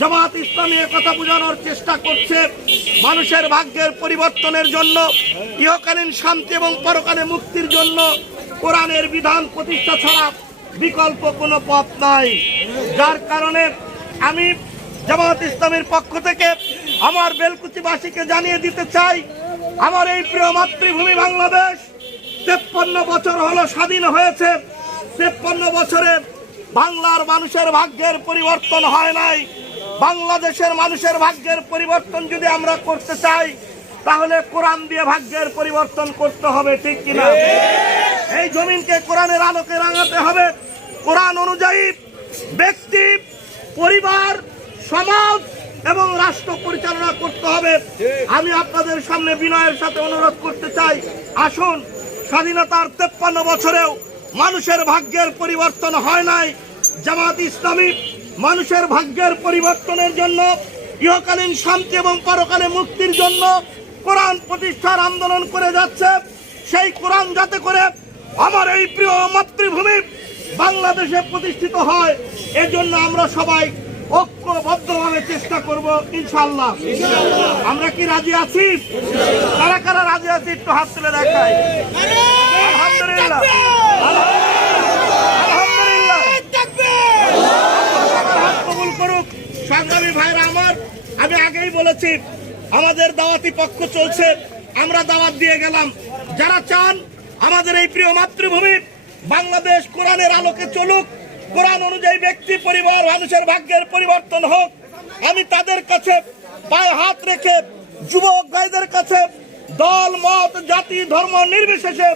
জামাত ইসলামী এ কথা বোঝানোর চেষ্টা করছে। মানুষের ভাগ্যের পরিবর্তনের জন্য, ইহকালীন শান্তি এবং পরকালে মুক্তির জন্য কোরআনের বিধান প্রতিষ্ঠা ছাড়া বিকল্প কোনো পথ নাই। যার কারণে আমি জামাত ইসলামের পক্ষ থেকে আমার বেলকুচিবাসীকে জানিয়ে দিতে চাই, আমার এই প্রিয় মাতৃভূমি বাংলাদেশ, তেপ্পান্ন বছর হলো স্বাধীন হয়েছে, তেপ্পান্ন বছরে বাংলার মানুষের ভাগ্যের পরিবর্তন হয় নাই। বাংলাদেশের মানুষের ভাগ্যের পরিবর্তন যদি আমরা করতে চাই, তাহলে কোরআন দিয়ে ভাগ্যের পরিবর্তন করতে হবে, ঠিক কিনা? এই জমিনকে কোরআনের আলোকে রাঙাতে হবে। কোরআন অনুযায়ী ব্যক্তি, পরিবার, সমাজ এবং রাষ্ট্র পরিচালনা করতে হবে। আমি আপনাদের সামনে বিনয়ের সাথে অনুরোধ করতে চাই, আসুন, স্বাধীনতার তেপ্পান্ন বছরেও মানুষের ভাগ্যের পরিবর্তন হয় নাই। জামাত ইসলামী মানুষের ভাগ্যের পরিবর্তনের জন্য ইহকালীন শান্তি এবং পরকালে মুক্তির জন্য কোরআন প্রতিষ্ঠার আন্দোলন করে যাচ্ছে। সেই কোরআন যাতে করে আমার এই প্রিয় মাতৃভূমি বাংলাদেশে প্রতিষ্ঠিত হয় এজন্য আমরা সবাই ঐক্যবদ্ধভাবে চেষ্টা করব ইনশাল্লাহ আমরা কি রাজি আছি? কারা কারা রাজি আছি একটু হাত তুলে দেখাই। আলহামদুলিল্লাহ আমার হাত কবুল করুক, সংগ্রামী ভাইরা আমার, আমি আগেই বলেছি, আমাদের দাওয়াতি পক্ষ চলছে, আমরা দাওয়াত দিয়ে গেলাম। যারা চান, আমাদের এই প্রিয় মাতৃভূমি, বাংলাদেশ কোরআনের আলোকে চলুক, কোরআন অনুযায়ী ব্যক্তি, পরিবার, মানুষের ভাগ্যের পরিবর্তন হোক, আমি তাদের কাছে পায়ে হাত রেখে, যুবক ভাইদের কাছে দল, মত, জাতি, ধর্ম নির্বিশেষে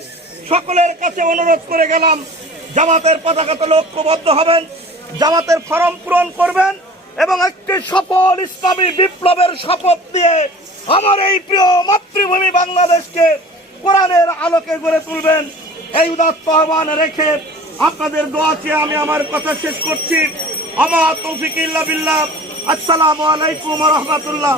সকলের কাছে অনুরোধ করে গেলাম, জামাতের পতাকাতে লক্ষ্যবদ্ধ হবেন। জামাতের ফরম পূরণ করবেন এবং একটি সফল ইসলামী বিপ্লবের শপথ দিয়ে আমার এই প্রিয় মাতৃভূমি বাংলাদেশকে কোরআনের আলোকে গড়ে তুলবেন। এই উদাত্ত আহ্বান রেখে আপনাদের দোয়াতে আমি আমার কথা শেষ করছি। আমার তৌফিক ইল্লা বিল্লাহ। আসসালামু আলাইকুম রহমতুল্লাহ।